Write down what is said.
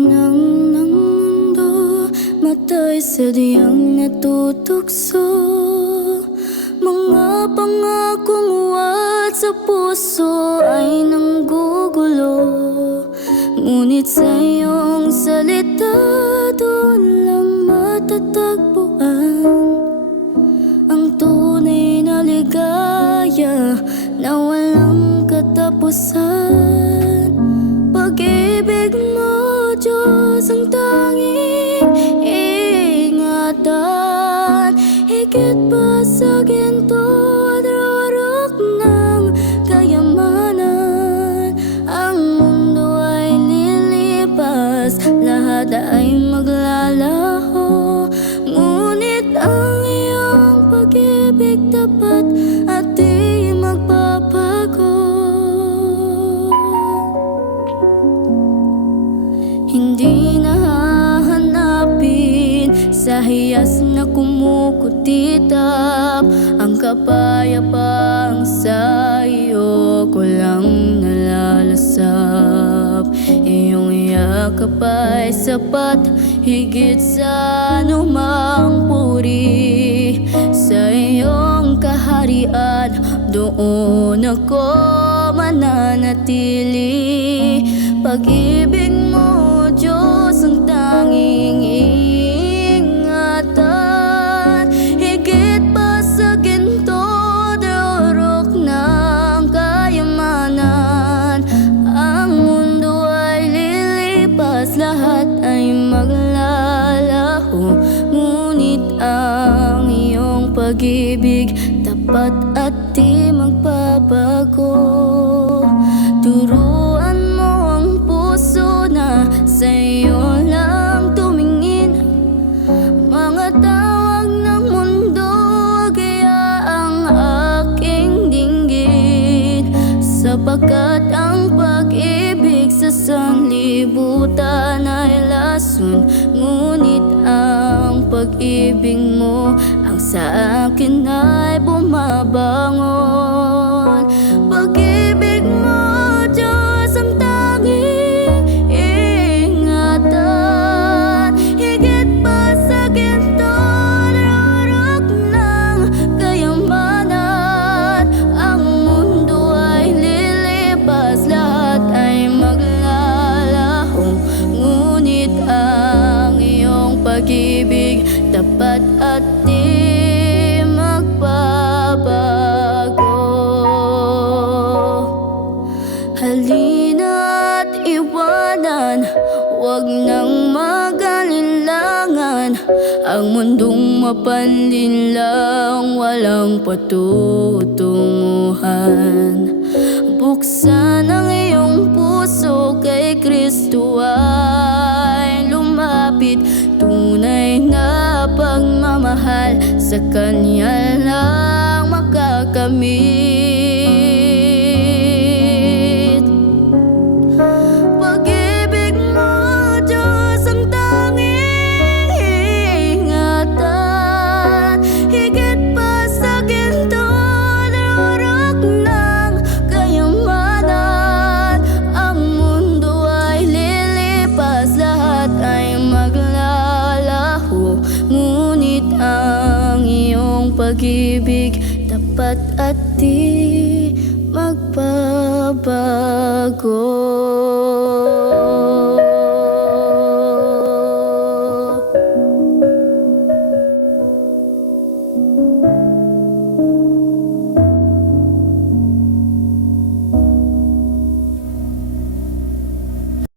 Tahanang ng mundo, matay sadyang natutukso. Mga pangakong uwat sa puso ay nanggugulo. Ngunit sa iyong salita doon lang matatagpuan ang tunay na ligaya na walang katapusan. Pag-ibig mo, Diyos, ang tanging ingatan. Higit pa sa ginto at rurok ng kayamanan. Ang mundo ay lilipas, lahat ay maglalaho. Ngunit ang iyong pag-ibig tapat at di magbabago. Hindi nahahanapin sa hiyas na kumukutitap ang kapayapaang sa iyo ko lang nalalasap. Iyong yakap ay sapat, higit sa anumang puri. Sa iyong kaharian, doon ako mananatili. Pag-ibig mo, Diyos, ang tanging ingatan. Higit pa sa ginto, rurok ng kayamanan. Ang mundo ay lilipas, lahat ay maglalaho. Ngunit ang iyong pag-ibig tapat at di magbabago. Turuan mo ang puso na sa iyo lang tumingin. Mga tawag ng mundo, kaya ang aking dinggin. Sapagkat ang pag-ibig sa sanlibutan ay lason. Ngunit ang pag-ibig mo ang sa akin ay bumabangon. Pag-ibig mo, Diyos, ang tanging ingatan. Higit pa sa ginto, rurok ng kayamanan. Ang mundo ay lilipas, lahat ay maglalaho. Ngunit ang iyong pag-ibig tapat at di magbabago. Halina't iwanan, huwag nang mag-alinlangan. Ang mundong mapanlinlang, walang patutunguhan. Buksan ang iyong puso kay Kristo ay lumapit. Tunay na pagmamahal sa Kanya lang makakamit. Pag-ibig mo, Diyos, ang tanging ingatan. Higit pa sa ginto, rurok ng kayamanan. Ang mundo ay lilipas, lahat ay maglalaho. Ngunit ang iyong pag-ibig tapat at di magbabago.